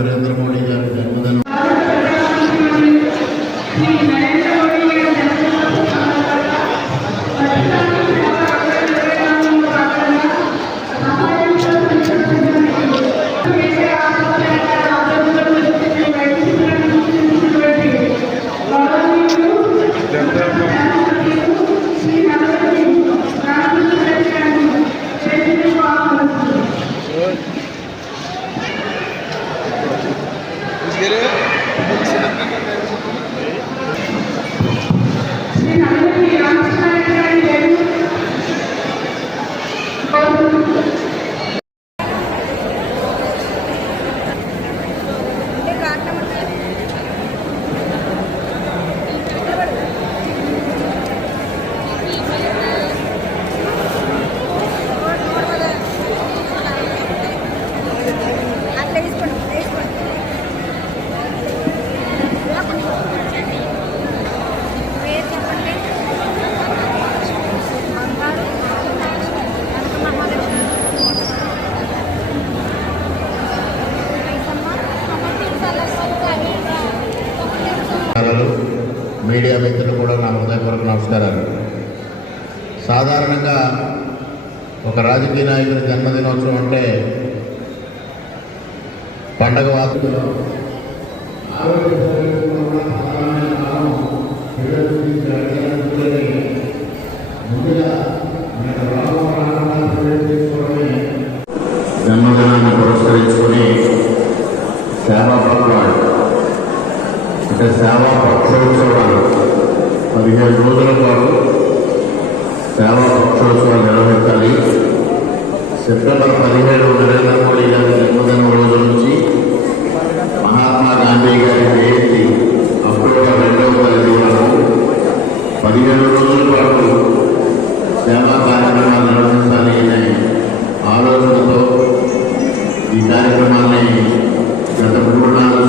നരേന്ദ്രമോദി ఒక రాజకీయ నాయకుడి జన్మదినోత్సవం అంటే పండగ వార్తలో జన్మదినాన్ని పురస్కరించుకొని సేవా పక్షాలు అంటే సేవా పక్షోత్సవాలు. పదిహేను రోజుల పాటు సేవా పక్షోత్సవాలు నిర్వహించాలి. సెప్టెంబర్ పదిహేడు నరేంద్ర మోడీ గారి జన్మదిన రోజు నుంచి మహాత్మా గాంధీ గారి జయంతి అక్టోబర్ రెండవ తేదీ వరకు పదిహేడు రోజుల పాటు సేవా కార్యక్రమాలు నిర్వహించాలి అనే ఆలోచనతో ఈ కార్యక్రమాన్ని గత పూర్ణాలు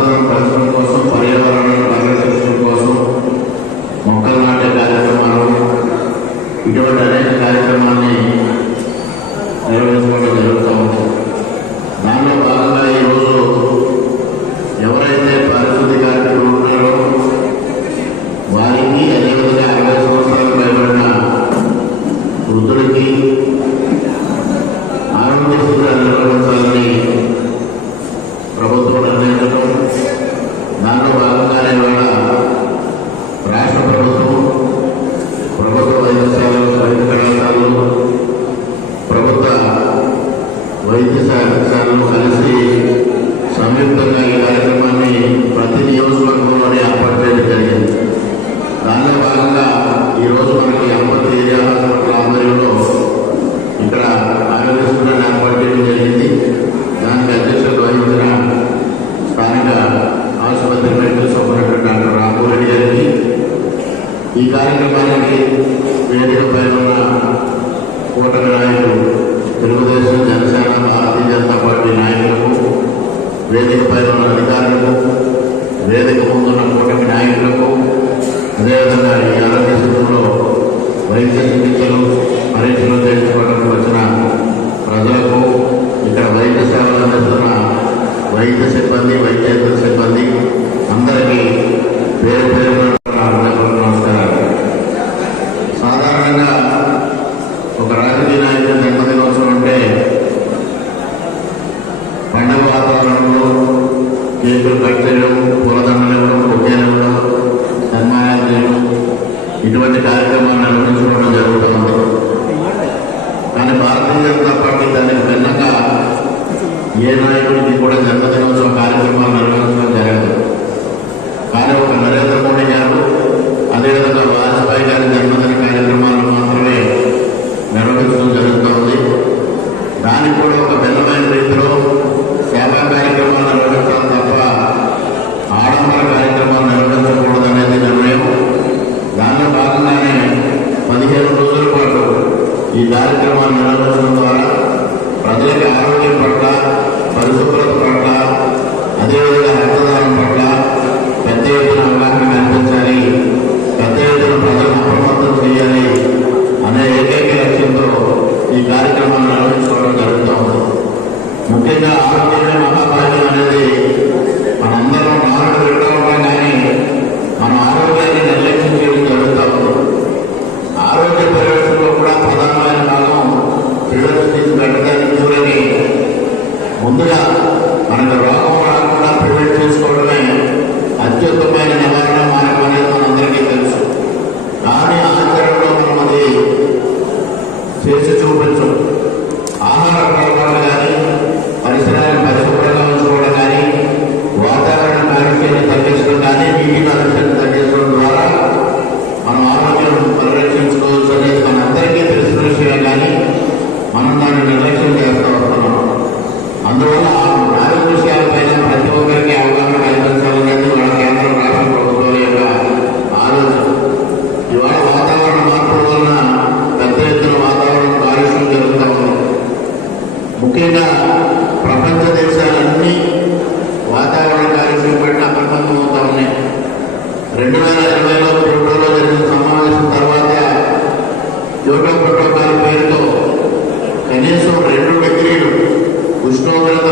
nosotros, por eso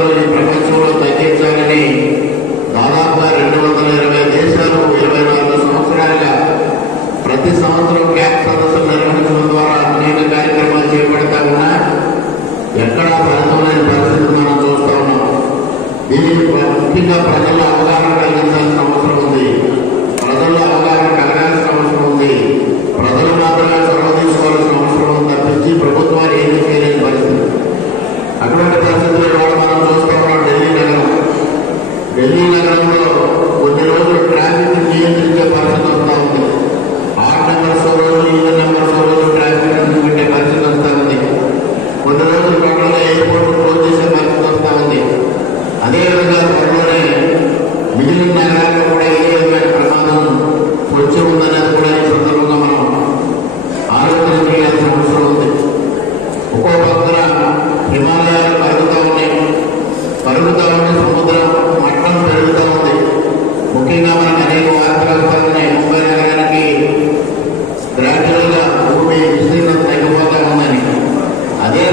భారతదేశంలోని ప్రపంచంలో తగ్గించాలని దాదాపుగా రెండు వందల ఇరవై దేశాలు ఇరవై నాలుగు సంవత్సరాలుగా ప్రతి సంవత్సరం క్యాప్ సదస్సులు నిర్వహించడం ద్వారా అనేక కార్యక్రమాలు చేపడతా ఉన్నా ఎక్కడా ఫలితమైన పరిస్థితి మనం చూస్తా ఉన్నాం. దీనికి ముఖ్యంగా ప్రజల అవగాహన కలిగించాల్సిన అవసరం ఉంది. అదే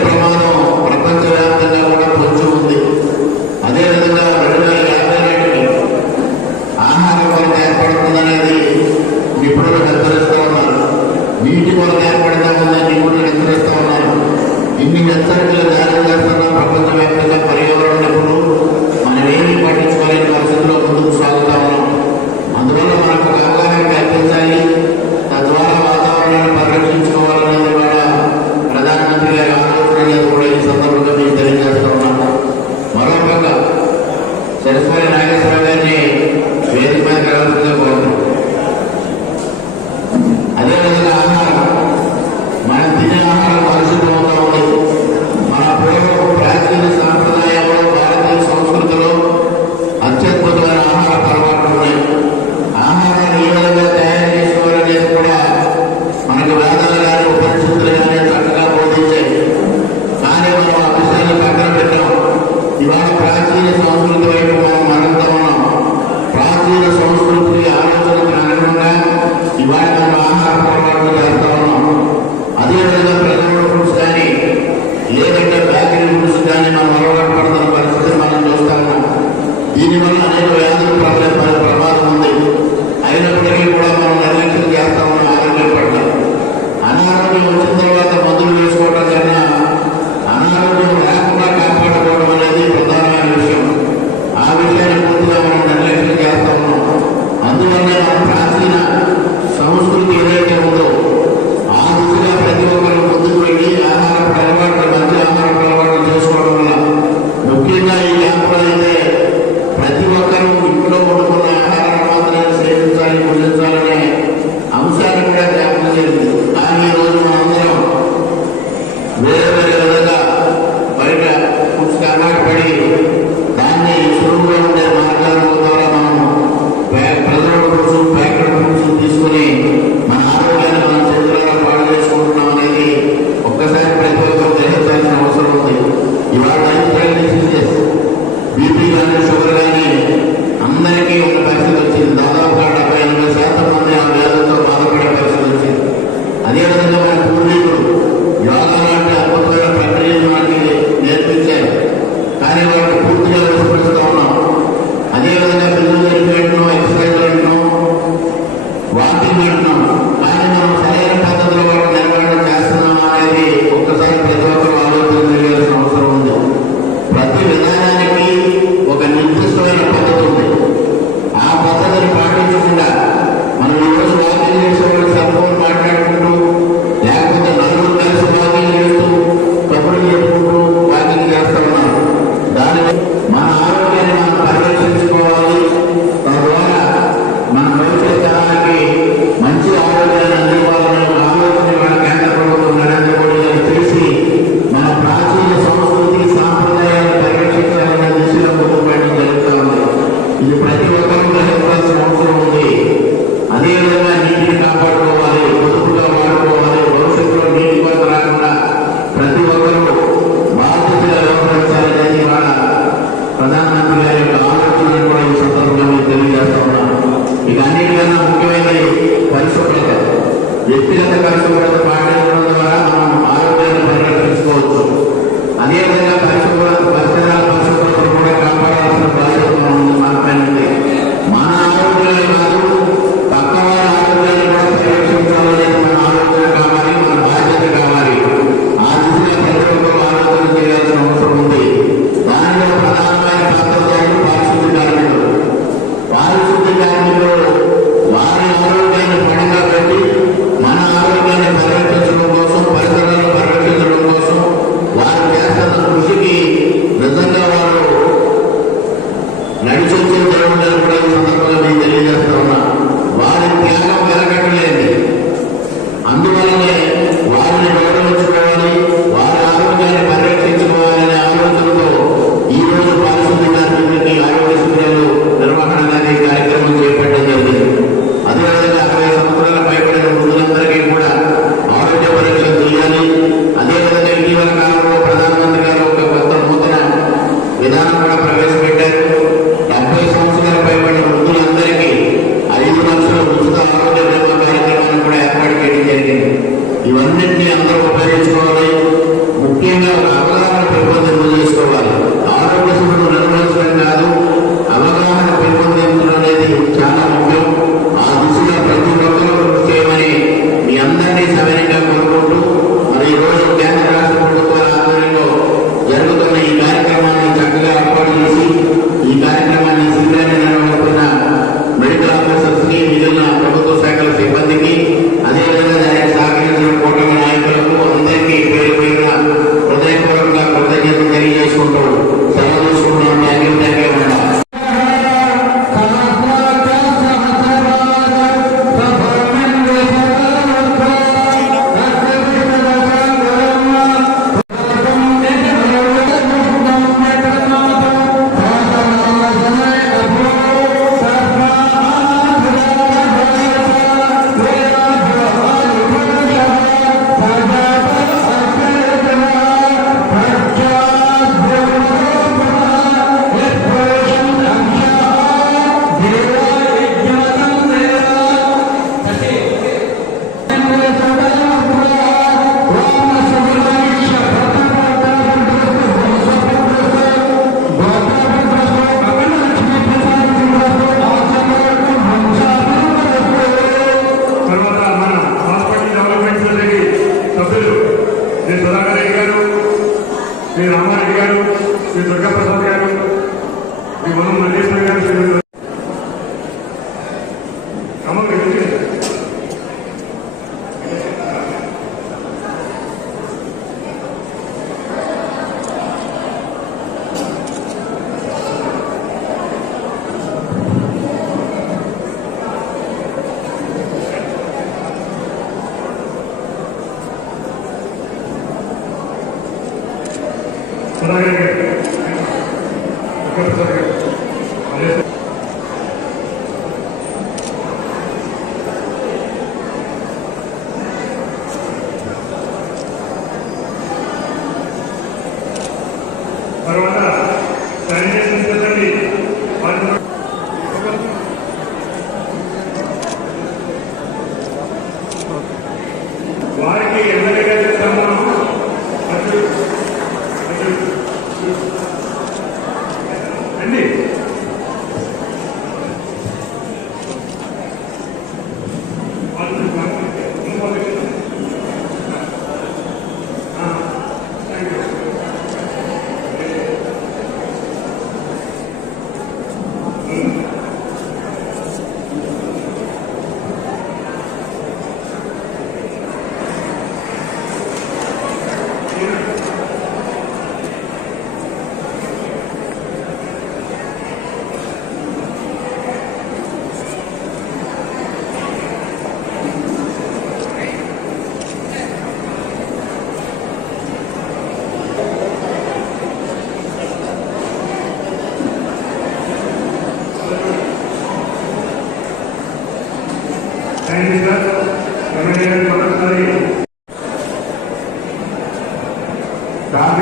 మన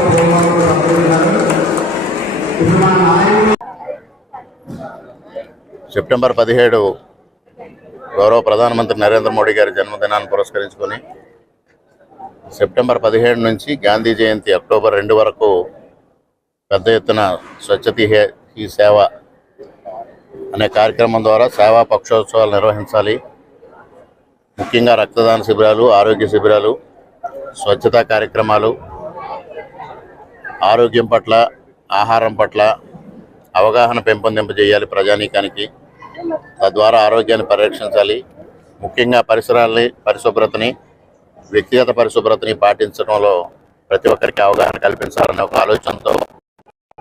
ఇప్పుడు మన సెప్టెంబర్ పదిహేడు గౌరవ ప్రధానమంత్రి నరేంద్ర మోడీ గారి జన్మదినాన్ని పురస్కరించుకొని సెప్టెంబర్ పదిహేడు నుంచి గాంధీ జయంతి అక్టోబర్ రెండు వరకు పెద్ద ఎత్తున స్వచ్ఛతి హే ఈ సేవ అనే కార్యక్రమం ద్వారా సేవా పక్షోత్సవాలు నిర్వహించాలి. ముఖ్యంగా రక్తదాన శిబిరాలు ఆరోగ్య శిబిరాలు స్వచ్ఛతా కార్యక్రమాలు ఆరోగ్యం పట్ల ఆహారం పట్ల అవగాహన పెంపొందింపజేయాలి ప్రజానీకానికి. తద్వారా ఆరోగ్యాన్ని పరిరక్షించాలి. ముఖ్యంగా పరిసరాల్ని పరిశుభ్రతని వ్యక్తిగత పరిశుభ్రతని పాటించడంలో ప్రతి ఒక్కరికి అవగాహన కల్పించాలనే ఒక ఆలోచనతో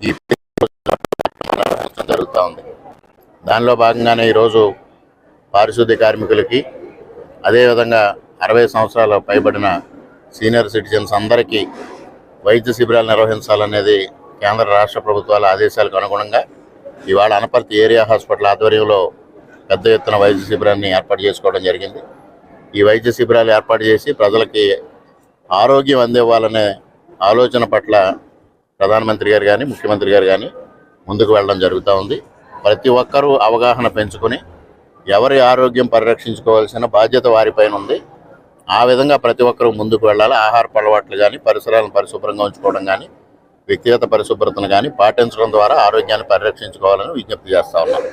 ఈ జరుగుతూ ఉంది. దానిలో భాగంగానే ఈరోజు పారిశుద్ధ్య కార్మికులకి అదేవిధంగా అరవై సంవత్సరాలు పైబడిన సీనియర్ సిటిజన్స్ అందరికీ వైద్య శిబిరాలు నిర్వహించాలనేది కేంద్ర రాష్ట్ర ప్రభుత్వాల ఆదేశాలకు అనుగుణంగా ఇవాళ అనపర్తి ఏరియా హాస్పిటల్ ఆధ్వర్యంలో పెద్ద ఎత్తున వైద్య శిబిరాన్ని ఏర్పాటు చేసుకోవడం జరిగింది. ఈ వైద్య శిబిరాలు ఏర్పాటు చేసి ప్రజలకి ఆరోగ్యం అందివ్వాలనే ఆలోచన పట్ల ప్రధానమంత్రి గారు కానీ ముఖ్యమంత్రి గారు కానీ ముందుకు వెళ్ళడం జరుగుతూ ఉంది. ప్రతి ఒక్కరూ అవగాహన పెంచుకొని ఎవరి ఆరోగ్యం పరిరక్షించుకోవాల్సిన బాధ్యత వారిపైన ఉంది. ఆ విధంగా ప్రతి ఒక్కరూ ముందుకు వెళ్ళాలి. ఆహార అలవాట్లు కానీ పరిసరాలను పరిశుభ్రంగా ఉంచుకోవడం కానీ వ్యక్తిగత పరిశుభ్రతను కానీ పాటించడం ద్వారా ఆరోగ్యాన్ని పరిరక్షించుకోవాలని విజ్ఞప్తి చేస్తా ఉన్నాను